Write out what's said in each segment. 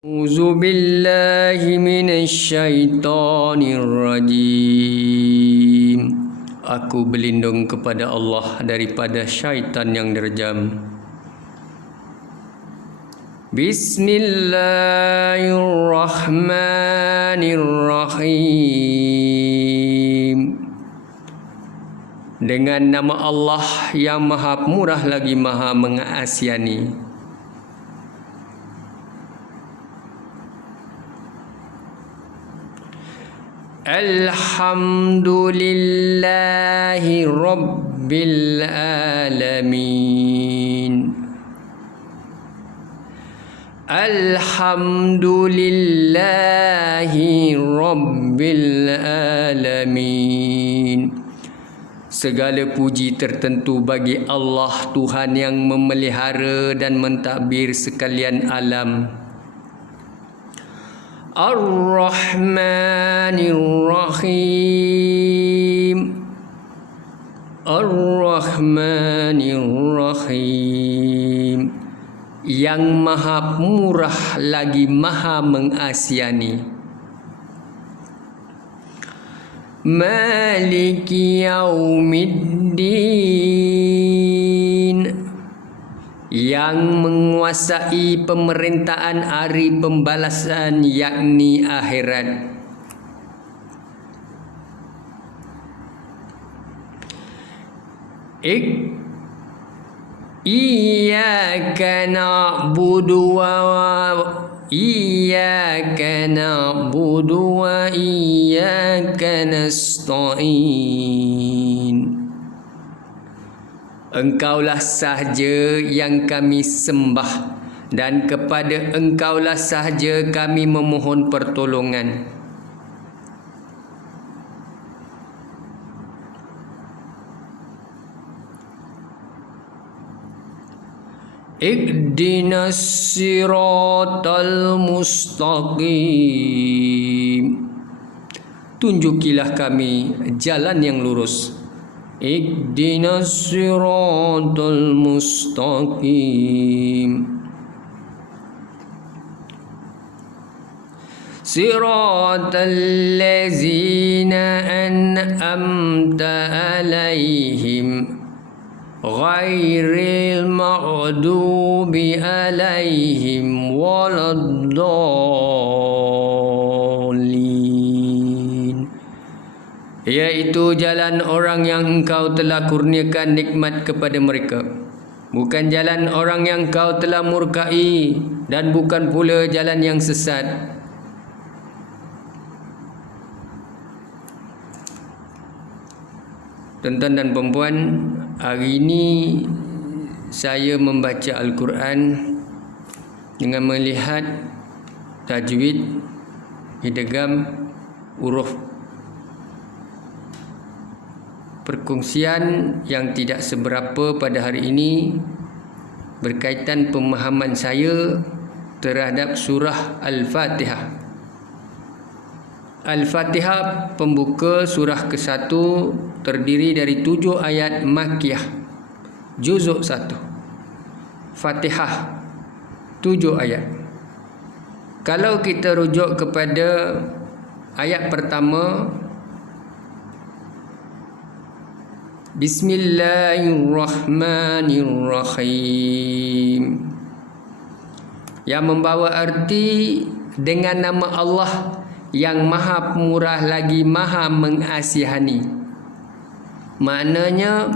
A'udzu billahi minasyaitonir rajim. Aku berlindung kepada Allah daripada syaitan yang derajam. Bismillahirrahmanirrahim. Dengan nama Allah yang Maha Murah lagi Maha Mengasihani. Alhamdulillahi Rabbil Alamin. Alhamdulillahi Rabbil Alamin. Segala puji tertentu bagi Allah, Tuhan yang memelihara dan mentadbir sekalian alam. Ar-Rahmanir-Rahim. Ar-Rahmanir-Rahim. Yang Maha Murah lagi Maha Mengasihani. Maliki Yaumiddin. Yang menguasai pemerintahan hari pembalasan, yakni akhirat. Iyyaka na'budu wa iyyaka nasta'in. Engkaulah sahaja yang kami sembah, dan kepada Engkaulah sahaja kami memohon pertolongan. Ihdinas siratal mustaqim. Tunjukilah kami jalan yang lurus. Ihdinas siratal mustaqim. Siratal ladzina an'amta alaihim ghairil maghdubi alaihim waladdallin. Iaitu jalan orang yang Engkau telah kurniakan nikmat kepada mereka, bukan jalan orang yang Engkau telah murkai, dan bukan pula jalan yang sesat. Tuan-tuan dan puan-puan, hari ini saya membaca Al-Quran dengan melihat tajwid, idgham, huruf. Perkongsian yang tidak seberapa pada hari ini berkaitan pemahaman saya terhadap surah Al-Fatihah. Al-Fatihah pembuka surah ke-1, terdiri dari 7 ayat Makkiyah, juzuk 1. Fatihah 7 ayat. Kalau kita rujuk kepada ayat pertama, Bismillahirrahmanirrahim, yang membawa arti dengan nama Allah yang Maha Murah lagi Maha Mengasihani. Maknanya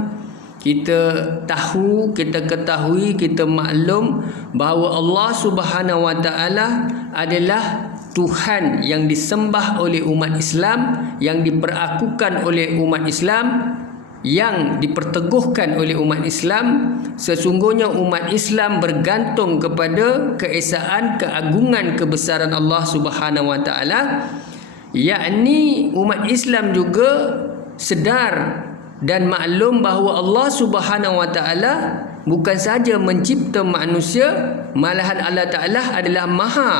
kita ketahui, kita maklum bahawa Allah Subhanahu wa taala adalah Tuhan yang disembah oleh umat Islam, yang diperakukan oleh umat Islam, yang diperteguhkan oleh umat Islam. Sesungguhnya umat Islam bergantung kepada keesaan, keagungan, kebesaran Allah Subhanahu wa taala, yakni umat Islam juga sedar dan maklum bahawa Allah Subhanahu wa taala bukan sahaja mencipta manusia, malahan Allah Taala adalah Maha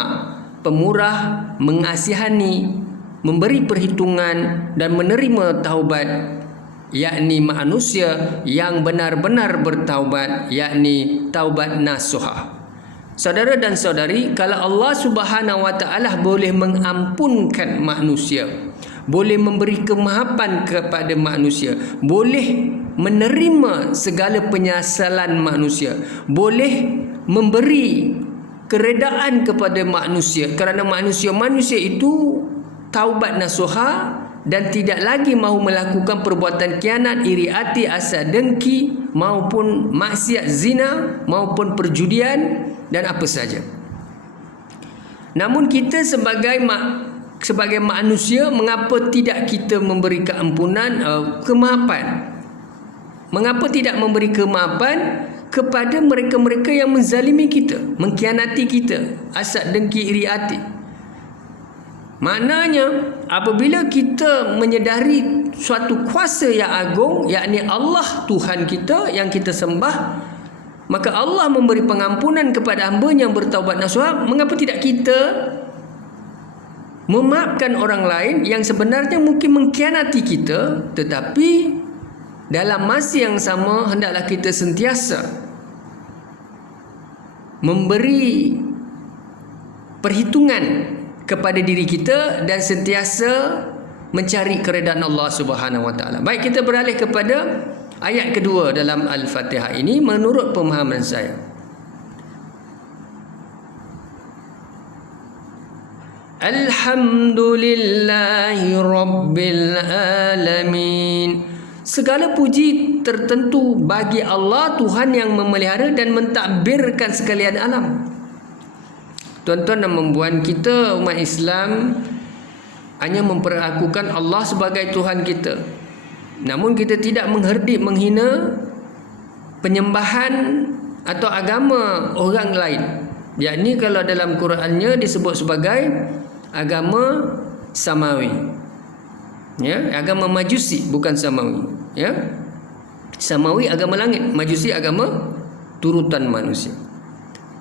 Pemurah, mengasihani, memberi perhitungan dan menerima taubat, yakni manusia yang benar-benar bertaubat, yakni taubat nasuha. Saudara dan saudari, kalau Allah Subhanahu wa taala boleh mengampunkan manusia, boleh memberi kemaafan kepada manusia, boleh menerima segala penyesalan manusia, boleh memberi keredaan kepada manusia kerana manusia itu taubat nasuha dan tidak lagi mahu melakukan perbuatan khianat, iri hati, hasad, dengki maupun maksiat zina maupun perjudian dan apa saja. Namun kita sebagai manusia, mengapa tidak kita memberi keampunan, kemaafan? Mengapa tidak memberi kemaafan kepada mereka-mereka yang menzalimi kita, mengkhianati kita, hasad, dengki, iri hati? Maknanya apabila kita menyedari suatu kuasa yang agung, yakni Allah Tuhan kita yang kita sembah, maka Allah memberi pengampunan kepada hamba-Nya yang bertaubat nasuha. Mengapa tidak kita memaafkan orang lain yang sebenarnya mungkin mengkhianati kita, tetapi dalam masa yang sama hendaklah kita sentiasa memberi perhitungan kepada diri kita dan sentiasa mencari keredaan Allah Subhanahu wa taala. Baik, kita beralih kepada ayat kedua dalam Al-Fatihah ini menurut pemahaman saya. Alhamdulillahi Rabbil Alamin. Segala puji tertentu bagi Allah, Tuhan yang memelihara dan mentadbirkan sekalian alam. Tuan-tuan dan membuat kita umat Islam hanya memperlakukan Allah sebagai Tuhan kita. Namun kita tidak mengherdik, menghina penyembahan atau agama orang lain. Yakni kalau dalam Qurannya disebut sebagai agama Samawi. Ya, agama Majusi, bukan Samawi. Ya. Samawi agama langit, Majusi agama turutan manusia.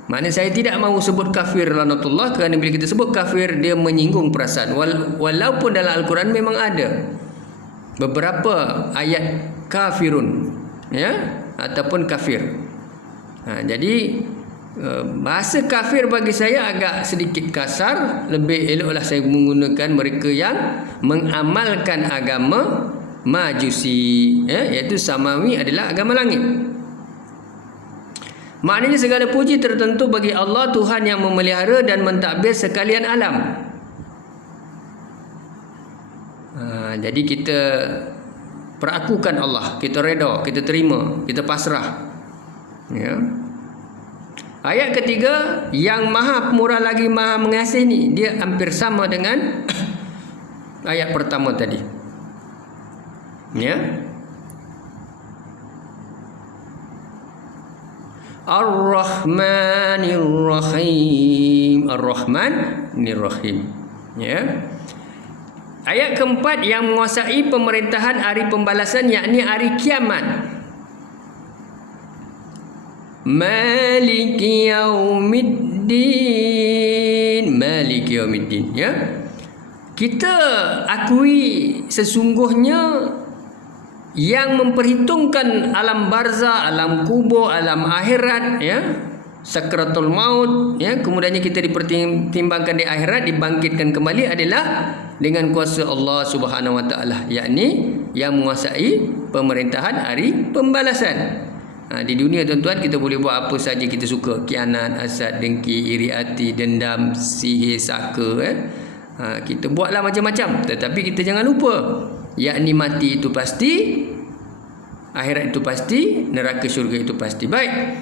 Maknanya saya tidak mahu sebut kafir lanatullah, kerana bila kita sebut kafir dia menyinggung perasaan. Walaupun dalam Al-Quran memang ada beberapa ayat kafirun, ya, ataupun kafir. Jadi bahasa kafir bagi saya agak sedikit kasar. Lebih eloklah saya menggunakan mereka yang mengamalkan agama Majusi, ya, iaitu Samawi adalah agama langit. Maknanya segala puji tertentu bagi Allah, Tuhan yang memelihara dan mentadbir sekalian alam. Jadi kita perakukan Allah, kita reda, kita terima, kita pasrah. Ya. Ayat ketiga, yang maha pemurah lagi maha mengasihi ni, dia hampir sama dengan ayat pertama tadi. Ya. Ar-Rahmanir Rahim. Ar-Rahmanir Rahim. Ya. Ayat keempat, yang menguasai pemerintahan hari pembalasan, yakni hari kiamat. Maliki Yaumiddin. Maliki Yaumiddin, ya. Kita akui sesungguhnya yang memperhitungkan alam barzah, alam kubur, alam akhirat, ya, sakratul maut, ya, kemudiannya kita dipertimbangkan di akhirat, dibangkitkan kembali adalah dengan kuasa Allah Subhanahu wa taala, yakni yang menguasai pemerintahan hari pembalasan. Di dunia tuan-tuan kita boleh buat apa saja kita suka, khianat, hasad, dengki, iri hati, dendam, sihir, saka, kita buatlah macam-macam, tetapi kita jangan lupa, yakni mati itu pasti, akhirat itu pasti, neraka syurga itu pasti. Baik.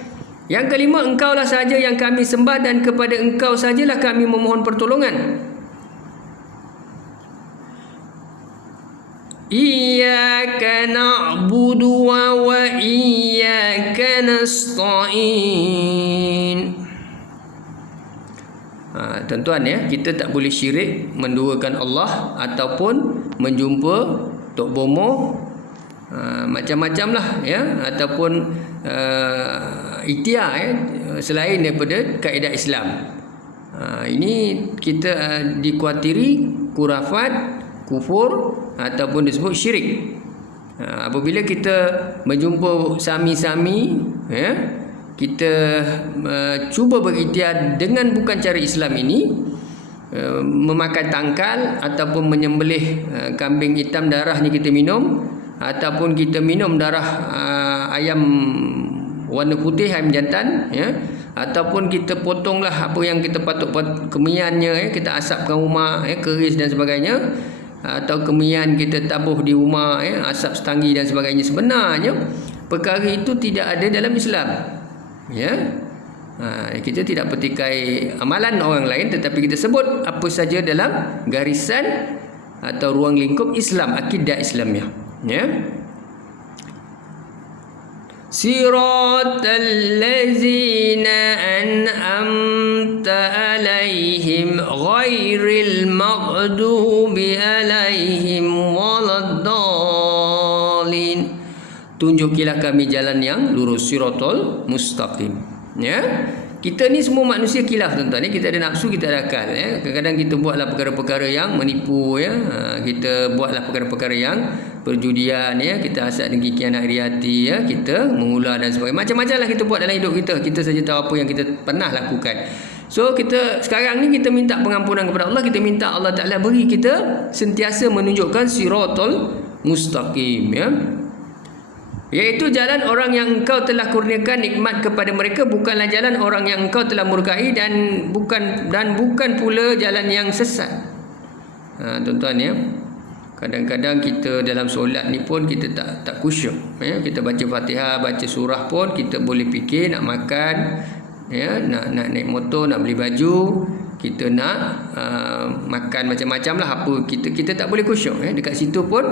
Yang kelima, engkaulah sahaja yang kami sembah dan kepada engkau sajalah kami memohon pertolongan. Iyyaka na'budu wa iyyaka nasta'in. Tuan-tuan, ya, kita tak boleh syirik, menduakan Allah ataupun menjumpa Tok Bomo, macam-macam lah, ya, ataupun ikhtiar, ya, selain daripada kaedah Islam. Ini kita dikuatiri kurafat, kufur ataupun disebut syirik. Apabila kita menjumpa sami-sami, ya, kita cuba berikhtiar dengan bukan cara Islam ini, memakai tangkal ataupun menyembelih kambing hitam, darahnya kita minum, ataupun kita minum darah ayam warna putih, ayam jantan, ya, ataupun kita potonglah apa yang kita patut kemiannya, ya, kita asapkan rumah, ya, keris dan sebagainya, atau kemian kita tabuh di rumah, ya, asap setanggi dan sebagainya. Sebenarnya perkara itu tidak ada dalam Islam, ya. Kita tidak petikai amalan orang lain, tetapi kita sebut apa saja dalam garisan atau ruang lingkup Islam, akidah Islamnya, ya. Siratal ladzina an'amta alaihim ghairil maghdubi alaihim waladdallin. Tunjukilah kami jalan yang lurus, siratal mustaqim, ya. Kita ni semua manusia khilaf, tuan-tuan, ya. Kita ada nafsu, kita ada akal, ya. Kadang-kadang kita buatlah perkara-perkara yang menipu, ya. Kita buatlah perkara-perkara yang perjudian, ya. Kita hasad dengki khianat iri hati, ya. Kita mengular dan sebagainya. Macam-macam lah kita buat dalam hidup kita. Kita saja tahu apa yang kita pernah lakukan. So kita sekarang ni kita minta pengampunan kepada Allah. Kita minta Allah Ta'ala beri kita sentiasa menunjukkan siratal mustaqim, ya. Iaitu jalan orang yang engkau telah kurniakan nikmat kepada mereka, bukanlah jalan orang yang engkau telah murkai, dan bukan pula jalan yang sesat. Tuan-tuan, ya, kadang-kadang kita dalam solat ni pun kita tak khusyuk, ya. Kita baca Fatihah, baca surah pun kita boleh fikir nak makan, ya, nak naik motor, nak beli baju, kita nak makan macam-macam lah apa, kita tak boleh khusyuk, ya. Dekat situ pun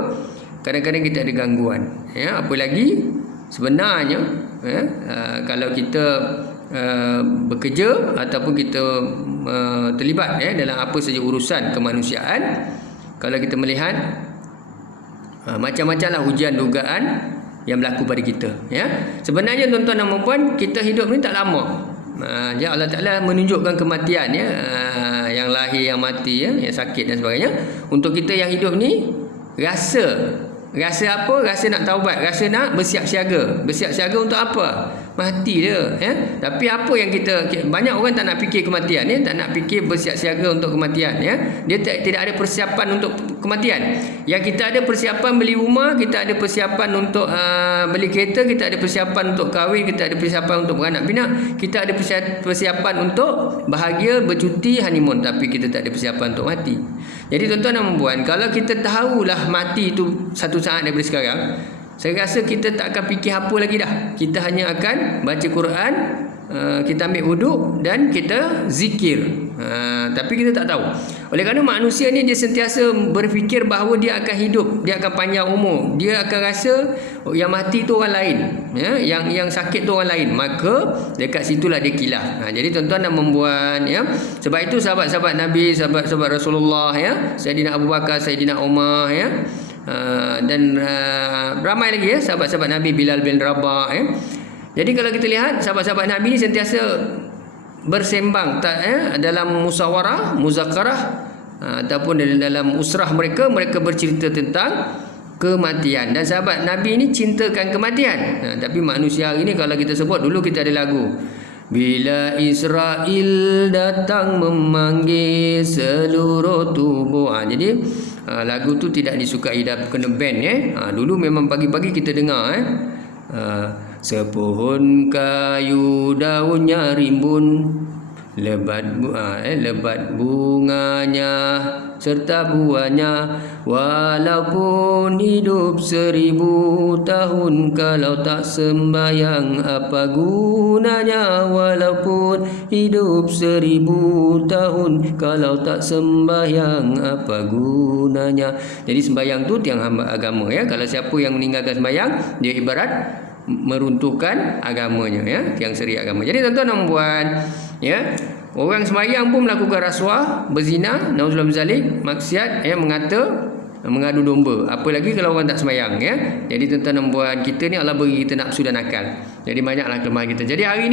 kadang-kadang kita ada gangguan, ya. Apalagi sebenarnya, ya, kalau kita bekerja ataupun kita terlibat, ya, dalam apa saja urusan kemanusiaan, kalau kita melihat macam-macam lah ujian dugaan yang berlaku pada kita, ya. Sebenarnya tuan-tuan dan puan, kita hidup ni tak lama. Ya, Allah Ta'ala menunjukkan kematian, ya, yang lahir, yang mati, ya, yang sakit dan sebagainya. Untuk kita yang hidup ni, rasa apa? Rasa nak taubat, rasa nak bersiap siaga. Bersiap siaga untuk apa? Mati dia, ya. Tapi apa yang banyak orang tak nak fikir kematian, ya, tak nak fikir bersiap siaga untuk kematian, ya. Dia tidak ada persiapan untuk kematian. Yang kita ada persiapan beli rumah, kita ada persiapan untuk beli kereta, kita ada persiapan untuk kahwin, kita ada persiapan untuk beranak pinak, kita ada persiapan untuk bahagia, bercuti, honeymoon, tapi kita tak ada persiapan untuk mati. Jadi tuan-tuan dan puan, kalau kita tahulah mati itu satu saat daripada sekarang, saya rasa kita tak akan fikir apa lagi dah. Kita hanya akan baca Quran, kita ambil wuduk dan kita zikir. Tapi kita tak tahu. Oleh kerana manusia ni dia sentiasa berfikir bahawa dia akan hidup, dia akan panjang umur. Dia akan rasa yang mati tu orang lain, ya, yang sakit tu orang lain. Maka dekat situlah dia khilaf. Jadi tuan-tuan dan puan, ya, sebab itu sahabat-sahabat Nabi, sahabat-sahabat Rasulullah, ya, Sayyidina Abu Bakar, Sayyidina Umar, ya, dan ramai lagi, ya, sahabat-sahabat Nabi, Bilal bin Rabah, ya. Jadi kalau kita lihat sahabat-sahabat Nabi ni sentiasa bersembang, dalam musyawarah, muzakarah, ataupun dalam usrah mereka bercerita tentang kematian. Dan sahabat Nabi ni cintakan kematian. Tapi manusia hari ni, kalau kita sebut, dulu kita ada lagu, bila Israel datang memanggil seluruh tubuh. Jadi lagu tu tidak disukai, dah kena ban, ya. Dulu memang pagi-pagi kita dengar, sepohon kayu daunnya rimbun, lebat bunganya serta buahnya, walaupun hidup 1000 tahun, kalau tak sembahyang apa gunanya, walaupun hidup 1000 tahun, kalau tak sembahyang apa gunanya. Jadi sembahyang tu tiang hamba agama, ya. Kalau siapa yang meninggalkan sembahyang, dia ibarat meruntuhkan agamanya, ya, tiang seri agama. Jadi tuan-tuan dan puan, ya, orang sembahyang pun melakukan rasuah, berzina, nauzubillah min zalik, maksiat, ya, mengadu domba. Apa lagi kalau orang tak sembahyang, ya. Jadi tuan-tuan dan puan, kita ni Allah beri kita nafsu dan akal. Jadi banyaklah kelemahan kita. Jadi hari ini